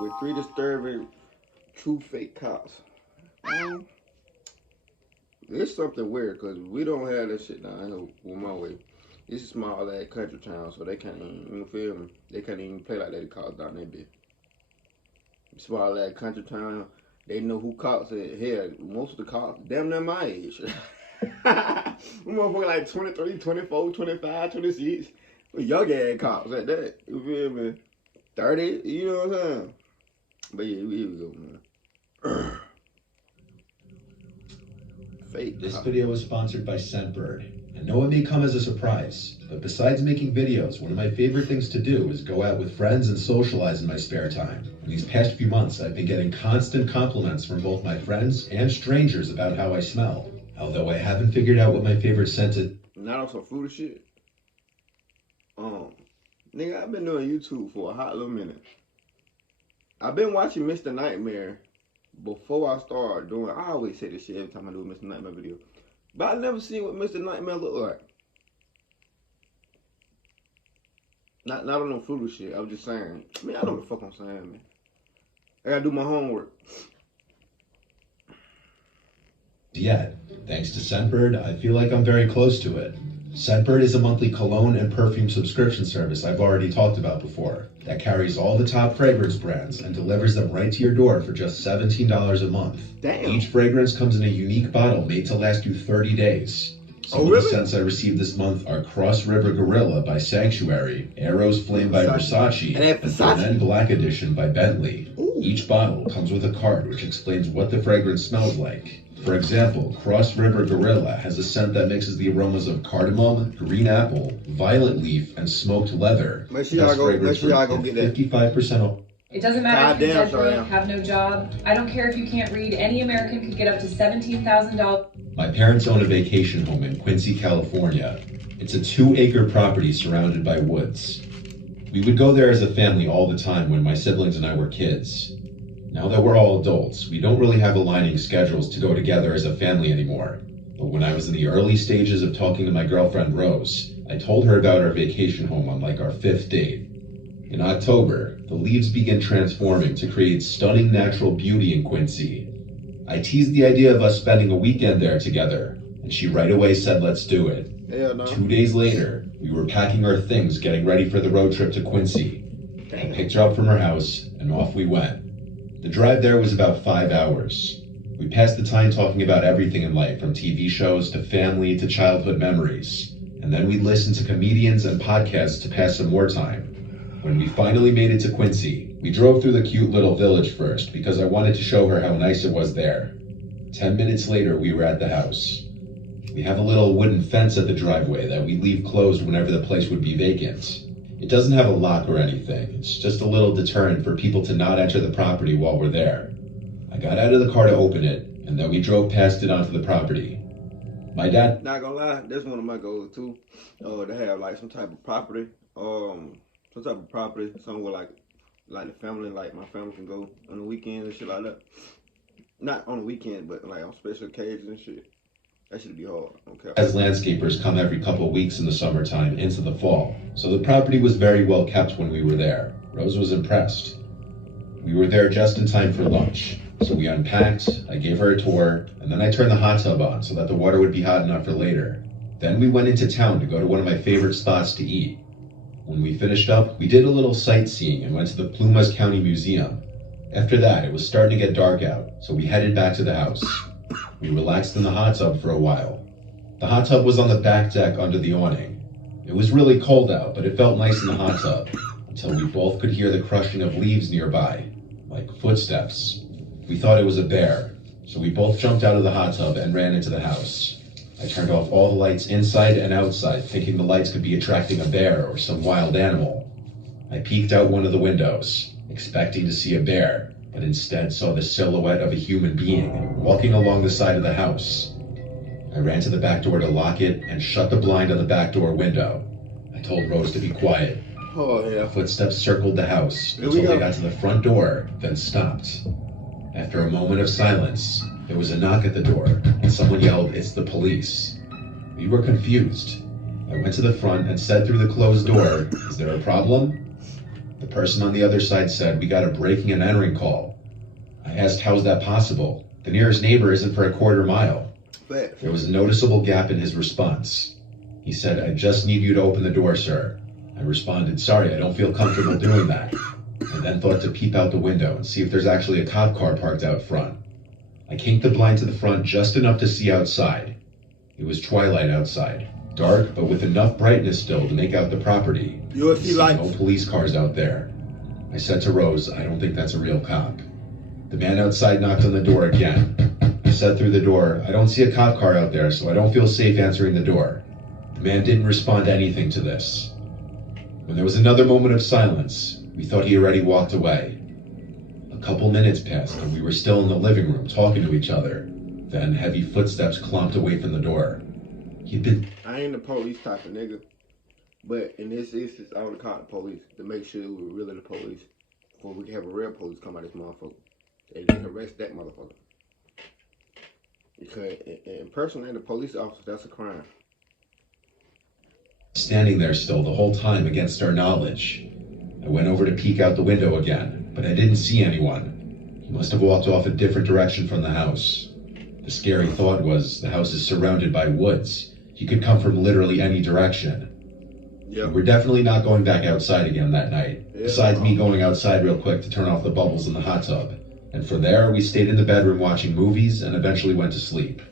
with 3 disturbing true fake cops. It's something weird because we don't have that shit down here on my way. It's a small ass country town, so they can't even, you feel me? They can't even play like that. The cops down there, bitch. Small ass country town, they know who cops is. Hell, most of the cops, damn near my age. We motherfucker like 23, 24, 25, 26. Young ass cops at that. You feel me? 30, you know what I'm saying? But yeah, here we go, man. Fake. This video is sponsored by Scentbird. I know it may come as a surprise, but besides making videos, one of my favorite things to do is go out with friends and socialize in my spare time. In these past few months, I've been getting constant compliments from both my friends and strangers about how I smell. Although I haven't figured out what my favorite scent is. Not on some fruity shit. Nigga, I've been doing YouTube for a hot little minute. I've been watching Mr. Nightmare before I start doing. I always say this shit every time I do a Mr. Nightmare video. But I never seen what Mr. Nightmare look like. Not on no fruity shit. I was just saying. I mean, I know what the fuck I'm saying, man. I gotta do my homework. Yet, thanks to Scentbird, I feel like I'm very close to it. Scentbird is a monthly cologne and perfume subscription service I've already talked about before that carries all the top fragrance brands and delivers them right to your door for just $17 a month. Damn. Each fragrance comes in a unique bottle made to last you 30 days. Some of the scents I received this month are Cross River Gorilla by Sanctuary, Arrows Flame by Versace, and Berlin Black Edition by Bentley. Ooh. Each bottle comes with a card which explains what the fragrance smells like. For example, Cross River Gorilla has a scent that mixes the aromas of cardamom, green apple, violet leaf, and smoked leather. Make sure y'all go get that. 55% off. It doesn't matter if you're dead broke, have no job. I don't care if you can't read. Any American could get up to $17,000. My parents own a vacation home in Quincy, California. It's a 2-acre property surrounded by woods. We would go there as a family all the time when my siblings and I were kids. Now that we're all adults, we don't really have aligning schedules to go together as a family anymore. But when I was in the early stages of talking to my girlfriend Rose, I told her about our vacation home on like our 5th date. In October, the leaves begin transforming to create stunning natural beauty in Quincy. I teased the idea of us spending a weekend there together, and she right away said let's do it. Hell no. 2 days later, we were packing our things, getting ready for the road trip to Quincy. I picked her up from her house, and off we went. The drive there was about 5 hours. We passed the time talking about everything in life, from TV shows to family to childhood memories. And then we'd listen to comedians and podcasts to pass some more time. When we finally made it to Quincy, we drove through the cute little village first because I wanted to show her how nice it was there. 10 minutes later, we were at the house. We have a little wooden fence at the driveway that we leave closed whenever the place would be vacant. It doesn't have a lock or anything. It's just a little deterrent for people to not enter the property while we're there. I got out of the car to open it, and then we drove past it onto the property. My dad... Not gonna lie, that's one of my goals too. To have like some type of property. Somewhere like the family, like my family can go on the weekends and shit like that. Not on the weekend, but like on special occasions and shit. That should be hard. Okay. As landscapers come every couple of weeks in the summertime into the fall, so the property was very well kept when we were there. Rose was impressed. We were there just in time for lunch, so we unpacked, I gave her a tour, and then I turned the hot tub on so that the water would be hot enough for later. Then we went into town to go to one of my favorite spots to eat. When we finished up, we did a little sightseeing and went to the Plumas County Museum. After that, it was starting to get dark out, so we headed back to the house. We relaxed in the hot tub for a while. The hot tub was on the back deck under the awning. It was really cold out, but it felt nice in the hot tub, until we both could hear the crushing of leaves nearby, like footsteps. We thought it was a bear, so we both jumped out of the hot tub and ran into the house. I turned off all the lights inside and outside, thinking the lights could be attracting a bear or some wild animal. I peeked out one of the windows, expecting to see a bear, but instead saw the silhouette of a human being walking along the side of the house. I ran to the back door to lock it and shut the blind on the back door window. I told Rose to be quiet. Oh yeah. Footsteps circled the house until they got to the front door, then stopped. After a moment of silence, there was a knock at the door, and someone yelled, "It's the police." We were confused. I went to the front and said through the closed door, "Is there a problem?" The The person on the other side said, "We got a breaking and entering call." I asked, "How's that possible? The nearest neighbor isn't for a quarter mile." There was a noticeable gap in his response. He said, "I just need you to open the door, sir." I responded, "Sorry, I don't feel comfortable doing that." I then thought to peep out the window and see if there's actually a cop car parked out front. I kinked the blind to the front just enough to see outside. It was twilight outside, dark but with enough brightness still to make out the property. You I see no police cars out there. I said to Rose, "I don't think that's a real cop." The man outside knocked on the door again. I said through the door, "I don't see a cop car out there, so I don't feel safe answering the door." The man didn't respond to anything to this. When there was another moment of silence, we thought he already walked away. A couple minutes passed and we were still in the living room talking to each other. Then heavy footsteps clomped away from the door. I ain't the police type of nigga, but in this instance, I would call the police to make sure we were really the police before we can have a real police come out of this motherfucker. They can arrest that motherfucker. Because impersonating a police officer, that's a crime. Standing there still the whole time against our knowledge. I went over to peek out the window again, but I didn't see anyone. He must have walked off a different direction from the house. The scary thought was the house is surrounded by woods. He could come from literally any direction. Yep. We're definitely not going back outside again that night, besides me going outside real quick to turn off the bubbles in the hot tub. And from there, we stayed in the bedroom watching movies and eventually went to sleep.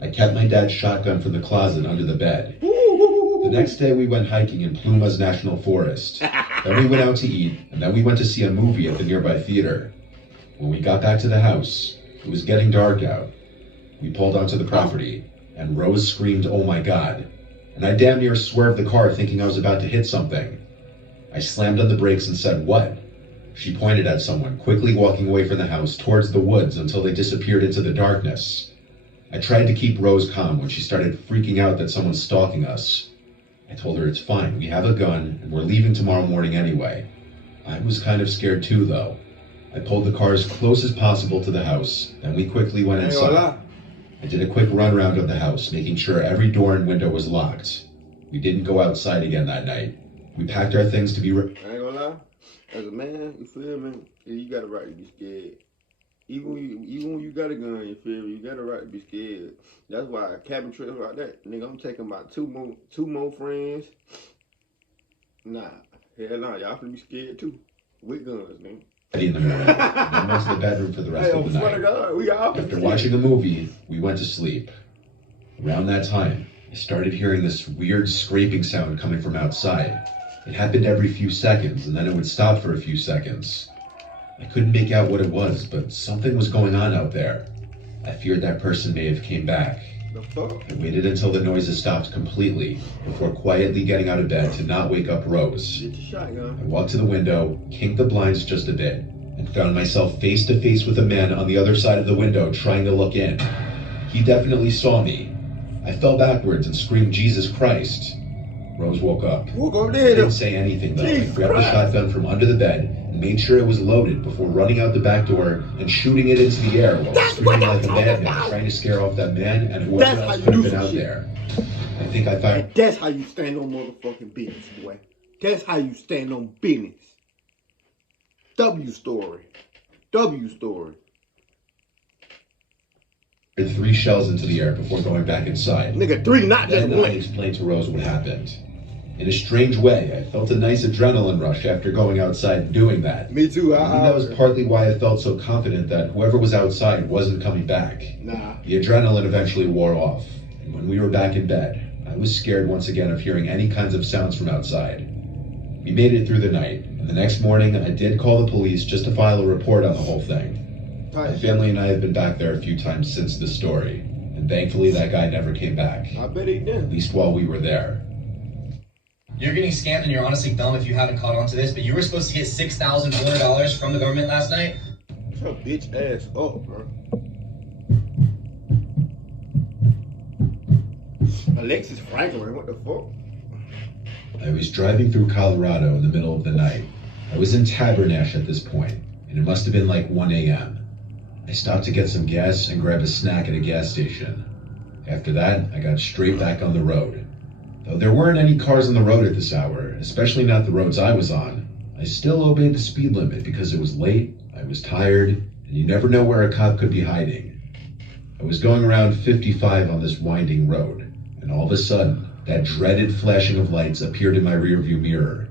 I kept my dad's shotgun from the closet under the bed. The next day, we went hiking in Plumas National Forest. Then we went out to eat, and then we went to see a movie at the nearby theater. When we got back to the house, it was getting dark out. We pulled onto the property, and Rose screamed, "Oh my God." And I damn near swerved the car thinking I was about to hit something. I slammed on the brakes and said, "What?" She pointed at someone, quickly walking away from the house towards the woods until they disappeared into the darkness. I tried to keep Rose calm when she started freaking out that someone's stalking us. I told her it's fine, we have a gun, and we're leaving tomorrow morning anyway. I was kind of scared too, though. I pulled the car as close as possible to the house, then we quickly went inside. I did a quick run around of the house, making sure every door and window was locked. We didn't go outside again that night. We packed our things to be I ain't gonna lie. As a man, you feel me? You got a right to be scared. Even when you got a gun, you feel me? You got a right to be scared. That's why cabin trips like that, nigga, I'm taking about two more friends. Nah, hell no, y'all finna be scared too. With guns, man. In the morning, and went to the bedroom for the rest of the night. God, After watching a movie, we went to sleep. Around that time, I started hearing this weird scraping sound coming from outside. It happened every few seconds, and then it would stop for a few seconds. I couldn't make out what it was, but something was going on out there. I feared that person may have came back. The fuck? I waited until the noises stopped completely, before quietly getting out of bed to not wake up Rose. Get your shotgun. I walked to the window, kinked the blinds just a bit, and found myself face to face with a man on the other side of the window trying to look in. He definitely saw me. I fell backwards and screamed, "Jesus Christ." Rose woke up. I didn't say anything though. I grabbed the shotgun from under the bed and made sure it was loaded before running out the back door and shooting it into the air while screaming like a madman, trying to scare off that man and whoever else could have been out there. I think I fired. And that's how you stand on motherfucking business, boy. That's how you stand on business. W story. 3 shells into the air before going back inside. Nigga, 3, not just Then one. I explained to Rose what happened. In a strange way, I felt a nice adrenaline rush after going outside and doing that. Me too. I think that was partly why I felt so confident that whoever was outside wasn't coming back. Nah. The adrenaline eventually wore off, and when we were back in bed, I was scared once again of hearing any kinds of sounds from outside. We made it through the night, and the next morning I did call the police just to file a report on the whole thing. My family and I have been back there a few times since the story, and thankfully that guy never came back. I bet he did. At least while we were there. You're getting scammed and you're honestly dumb if you haven't caught on to this, but you were supposed to get $6,400 from the government last night. Shut your bitch ass up, bro. Alexis Franklin, what the fuck? I was driving through Colorado in the middle of the night. I was in Tabernash at this point, and it must have been like 1 a.m. I stopped to get some gas and grab a snack at a gas station. After that, I got straight back on the road. Though there weren't any cars on the road at this hour, especially not the roads I was on, I still obeyed the speed limit because it was late, I was tired, and you never know where a cop could be hiding. I was going around 55 on this winding road, and all of a sudden, that dreaded flashing of lights appeared in my rearview mirror.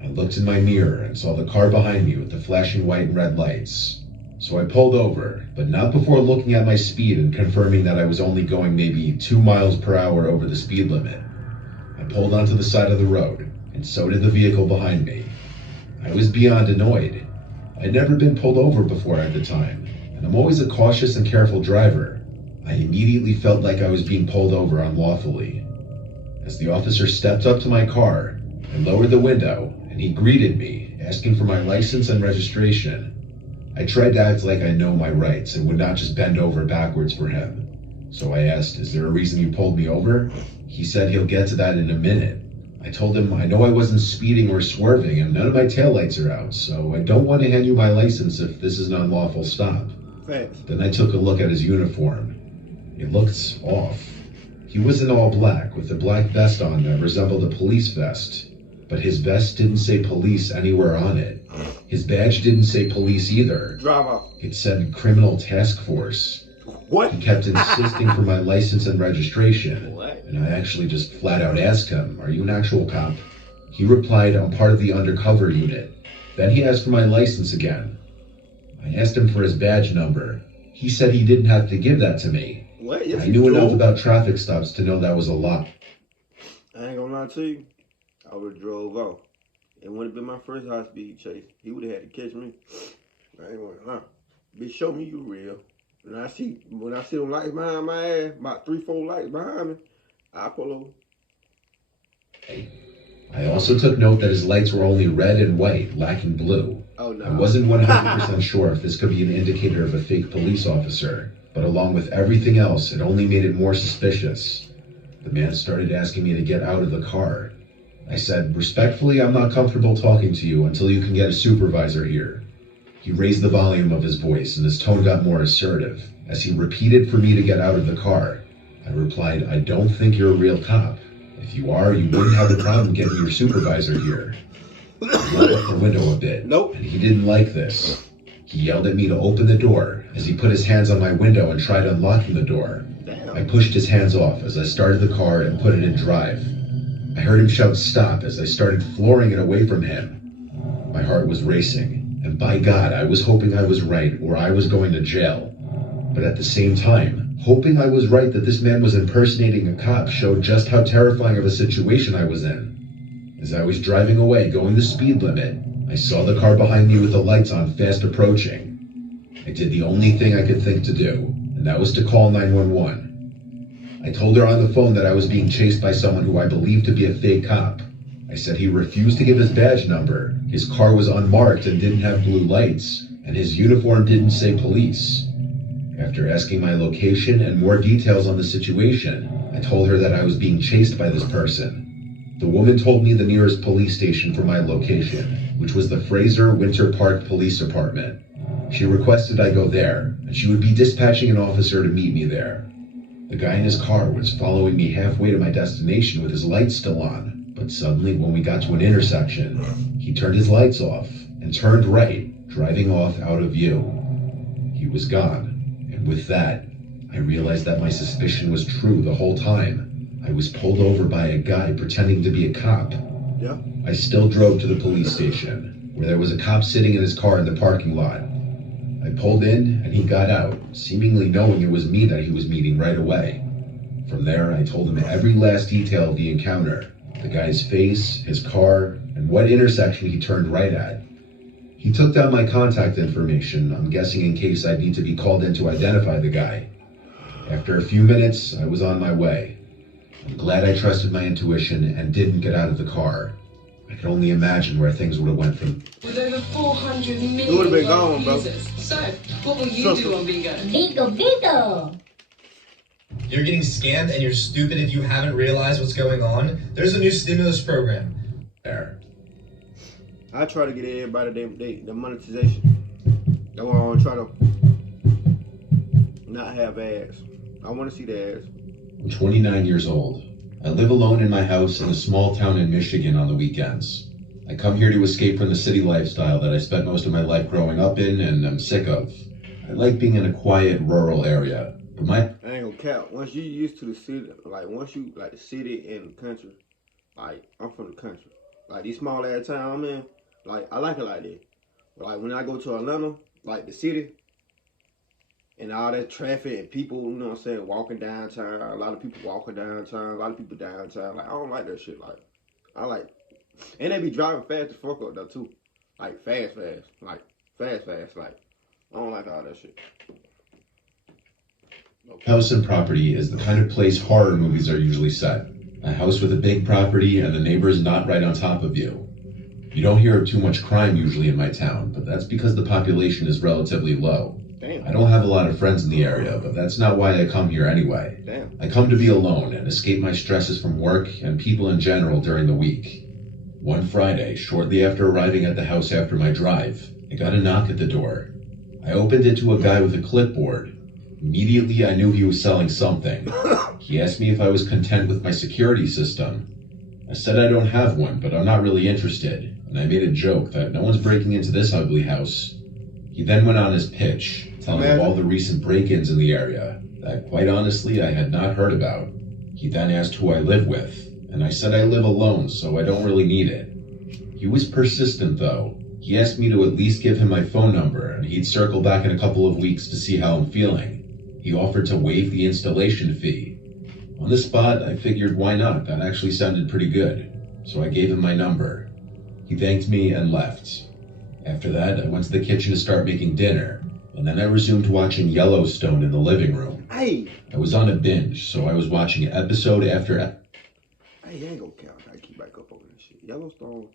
I looked in my mirror and saw the car behind me with the flashing white and red lights. So I pulled over, but not before looking at my speed and confirming that I was only going maybe 2 miles per hour over the speed limit. I pulled onto the side of the road, and so did the vehicle behind me. I was beyond annoyed. I'd never been pulled over before at the time, and I'm always a cautious and careful driver. I immediately felt like I was being pulled over unlawfully. As the officer stepped up to my car, I lowered the window, and he greeted me, asking for my license and registration. I tried to act like I know my rights and would not just bend over backwards for him. So I asked, "Is there a reason you pulled me over?" He said he'll get to that in a minute. I told him I know I wasn't speeding or swerving and none of my taillights are out, so I don't want to hand you my license if this is an unlawful stop. Thanks. Then I took a look at his uniform. It looked off. He was in all black with a black vest on that resembled a police vest, but his vest didn't say police anywhere on it. His badge didn't say police either. Drive off. It said Criminal Task Force. What? He kept insisting for my license and registration, What? and I actually just flat out asked him, "Are you an actual cop?" He replied, "I'm part of the undercover unit." Then he asked for my license again. I asked him for his badge number. He said he didn't have to give that to me. What? Yes, I you knew enough do. about traffic stops to know that was a lie. I ain't gonna lie to you. I would have drove off. It wouldn't have been my first high speed chase. He would have had to catch me. I ain't gonna lie. Bitch, show me you real. When I see them lights behind my ass, about 3-4 lights behind me, I pull over. I also took note that his lights were only red and white, lacking blue. Oh no. I wasn't 100% sure if this could be an indicator of a fake police officer, but along with everything else, it only made it more suspicious. The man started asking me to get out of the car. I said, "Respectfully, I'm not comfortable talking to you until you can get a supervisor here." He raised the volume of his voice and his tone got more assertive. As he repeated for me to get out of the car, I replied, "I don't think you're a real cop. If you are, you wouldn't have a problem getting your supervisor here." He rolled up the window a bit, Nope. and he didn't like this. He yelled at me to open the door as he put his hands on my window and tried unlocking the door. I Damn. pushed his hands off as I started the car and put it in drive. I heard him shout stop as I started flooring it away from him. My heart was racing, and by God, I was hoping I was right or I was going to jail. But at the same time, hoping I was right that this man was impersonating a cop showed just how terrifying of a situation I was in. As I was driving away, going the speed limit, I saw the car behind me with the lights on fast approaching. I did the only thing I could think to do, and that was to call 911. I told her on the phone that I was being chased by someone who I believed to be a fake cop. I said he refused to give his badge number, his car was unmarked and didn't have blue lights, and his uniform didn't say police. After asking my location and more details on the situation, I told her that I was being chased by this person. The woman told me the nearest police station for my location, which was the Fraser Winter Park Police Department. She requested I go there, and she would be dispatching an officer to meet me there. The guy in his car was following me halfway to my destination with his lights still on, but suddenly when we got to an intersection, he turned his lights off and turned right, driving off out of view. He was gone, and with that, I realized that my suspicion was true the whole time. I was pulled over by a guy pretending to be a cop. Yeah. I still drove to the police station, where there was a cop sitting in his car in the parking lot. I pulled in, and he got out, seemingly knowing it was me that he was meeting right away. From there, I told him every last detail of the encounter, the guy's face, his car, and what intersection he turned right at. He took down my contact information, I'm guessing in case I'd need to be called in to identify the guy. After a few minutes, I was on my way. I'm glad I trusted my intuition and didn't get out of the car. I could only imagine where things would have went from. With over 400 You million would've been global gone, bro. users. So, what will you do on Bigo? Bigo. You're getting scammed and you're stupid if you haven't realized what's going on. There's a new stimulus program. There. I try to get everybody the monetization. That's why I want to try to not have ads. I want to see the ads. I'm 29 years old. I live alone in my house in a small town in Michigan on the weekends. I come here to escape from the city lifestyle that I spent most of my life growing up in and I'm sick of. I like being in a quiet, rural area, but I ain't gonna cap. Once you used to the city, like once you like the city and the country, like I'm from the country, like these small ass town I'm in, like I like it like that. But like when I go to Atlanta, like the city, and all that traffic and people, you know what I'm saying, walking downtown. A lot of people walking downtown. A lot of people downtown. Like I don't like that shit. Like I like, and they be driving fast the fuck up though too, like fast, like fast. Like I don't like all that shit. house and property is the kind of place horror movies are usually set. A house with a big property and the neighbors not right on top of you. You don't hear of too much crime usually in my town, but that's because the population is relatively low. Damn. I don't have a lot of friends in the area, but that's not why I come here anyway. Damn. I come to be alone and escape my stresses from work and people in general during the week. One Friday, shortly after arriving at the house after my drive, I got a knock at the door. I opened it to a guy with a clipboard. Immediately, I knew he was selling something. He asked me if I was content with my security system. I said I don't have one, but I'm not really interested, and I made a joke that no one's breaking into this ugly house. He then went on his pitch, telling of all the recent break-ins in the area that, quite honestly, I had not heard about. He then asked who I live with, and I said I live alone, so I don't really need it. He was persistent, though. He asked me to at least give him my phone number, and he'd circle back in a couple of weeks to see how I'm feeling. He offered to waive the installation fee. On the spot, I figured why not? That actually sounded pretty good. So I gave him my number. He thanked me and left. After that, I went to the kitchen to start making dinner, and then I resumed watching Yellowstone in the living room. Hey, I was on a binge, so I was watching episode after hey, I ain't gonna count. I keep back up on that shit. Yellowstone,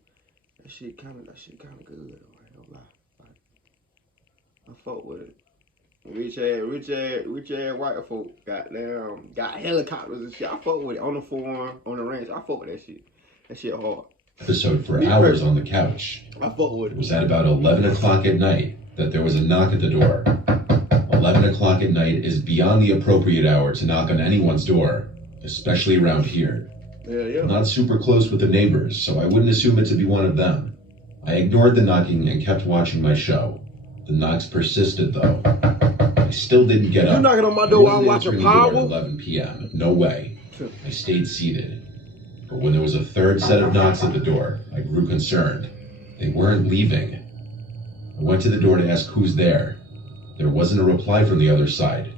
that shit kinda good. I ain't gonna lie. Like, I fuck with it. Rich ass white folk got helicopters and shit. I fuck with it on the farm, on the ranch. I fuck with that shit. That shit hard. episode for hours on the couch. I fuck with It it. was at about 11 o'clock at night that there was a knock at the door. 11 o'clock at night is beyond the appropriate hour to knock on anyone's door, especially around here. Yeah. I'm not super close with the neighbors, so I wouldn't assume it to be one of them. I ignored the knocking and kept watching my show. The knocks persisted, though. I still didn't get up. You knocking on my door while I'm I watching wasn't answering the door Power? at 11 p.m. No way. I stayed seated. But when there was a third set of knocks at the door, I grew concerned. They weren't leaving. I went to the door to ask who's there. There wasn't a reply from the other side.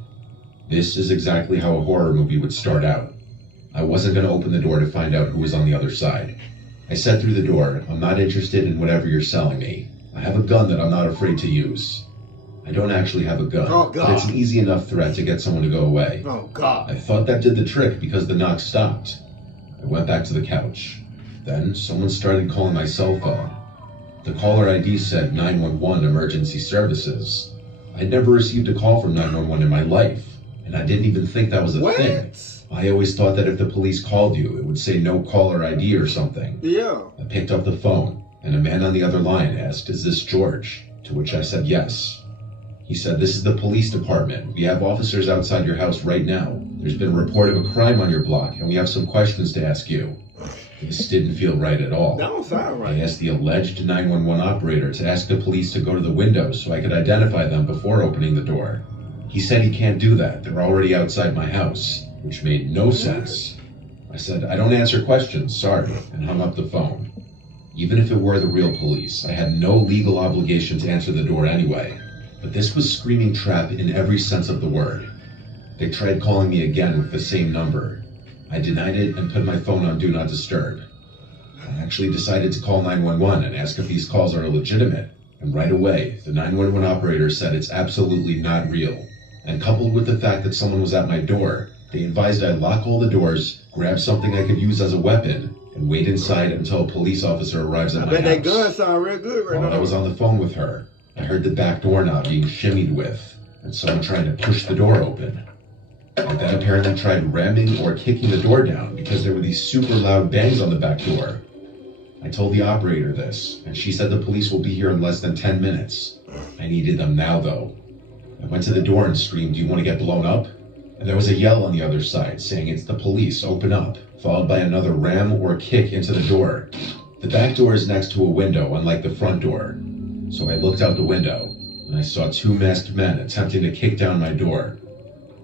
This is exactly how a horror movie would start out. I wasn't going to open the door to find out who was on the other side. I said through the door, I'm not interested in whatever you're selling me. I have a gun that I'm not afraid to use. I don't actually have a gun, Oh, God. but it's an easy enough threat to get someone to go away. Oh God. I thought that did the trick because the knock stopped. I went back to the couch. Then someone started calling my cell phone. The caller ID said 911 Emergency Services. I'd never received a call from 911 in my life, and I didn't even think that was a thing. I always thought that if the police called you, it would say no caller ID or something. Yeah. I picked up the phone, and a man on the other line asked, "Is this George?" To which I said yes. He said, "This is the police department. We have officers outside your house right now. There's been a report of a crime on your block, and we have some questions to ask you." This didn't feel right at all. That don't sound I right. asked the alleged 911 operator to ask the police to go to the windows so I could identify them before opening the door. He said he can't do that. They're already outside my house, which made no sense. I said, "I don't answer questions, sorry," and hung up the phone. Even if it were the real police, I had no legal obligation to answer the door anyway. But this was screaming trap in every sense of the word. They tried calling me again with the same number. I denied it and put my phone on Do Not Disturb. I actually decided to call 911 and ask if these calls are legitimate. And right away, the 911 operator said it's absolutely not real. And coupled with the fact that someone was at my door, they advised I lock all the doors, grab something I could use as a weapon, and wait inside until a police officer arrives at I my bet house. that gun sound real good right While now. I was on the phone with her, I heard the back doorknob being shimmied with, and someone trying to push the door open. I then apparently tried ramming or kicking the door down because there were these super loud bangs on the back door. I told the operator this, and she said the police will be here in less than 10 minutes. I needed them now, though. I went to the door and screamed, "Do you want to get blown up?" And there was a yell on the other side saying, "It's the police, open up," followed by another ram or kick into the door. The back door is next to a window, unlike the front door. So I looked out the window, and I saw 2 masked men attempting to kick down my door.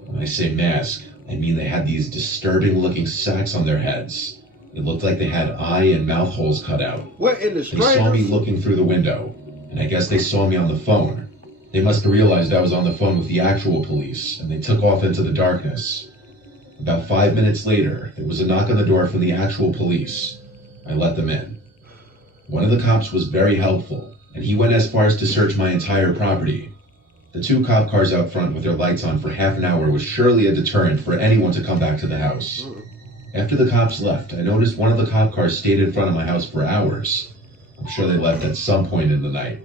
When I say mask, I mean they had these disturbing-looking sacks on their heads. It looked like they had eye and mouth holes cut out. What in the They saw me looking through the window, and I guess they saw me on the phone. They must have realized I was on the phone with the actual police, and they took off into the darkness. About 5 minutes later, there was a knock on the door from the actual police. I let them in. One of the cops was very helpful, and he went as far as to search my entire property. The 2 cop cars out front with their lights on for half an hour was surely a deterrent for anyone to come back to the house. After the cops left, I noticed one of the cop cars stayed in front of my house for hours. I'm sure they left at some point in the night.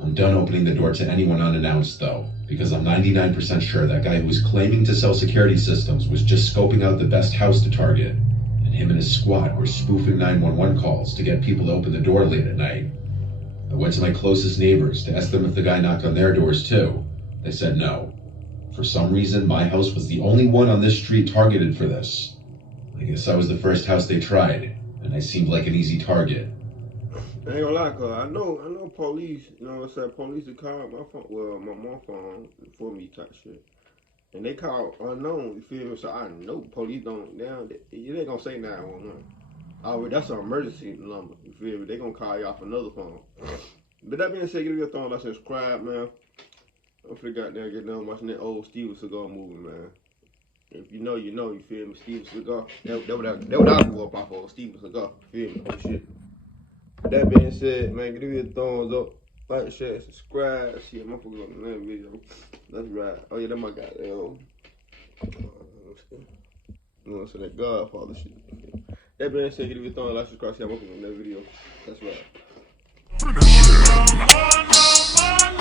I'm done opening the door to anyone unannounced, though, because I'm 99% sure that guy who was claiming to sell security systems was just scoping out the best house to target, and him and his squad were spoofing 911 calls to get people to open the door late at night. I went to my closest neighbors to ask them if the guy knocked on their doors too. They said no. For some reason, my house was the only one on this street targeted for this. I guess I was the first house they tried, and I seemed like an easy target. I ain't gonna lie, cause I know police, you know what I'm saying, police that call my phone, well, my mom's phone for me type shit. And they call unknown, you feel me? So I know police don't, they ain't gonna say 911. Oh, that's an emergency number, you feel me? They gonna call you off another phone. But that being said, give me a thumbs up, subscribe, man. Don't forget to get done watching that old Steven Seagal movie, man. If you know, you know, you feel me? Steven Seagal. That what I grew up off of, Steven Seagal, you feel me? Oh, shit. That being said, man, give me a thumbs up, like, share, subscribe. Shit, motherfuckers on the next video. Let's ride. Oh, yeah, that my guy, yo. You know, so that Godfather shit. That being said, give me a thumbs up, like, subscribe. See, I'm on the next video. That's right.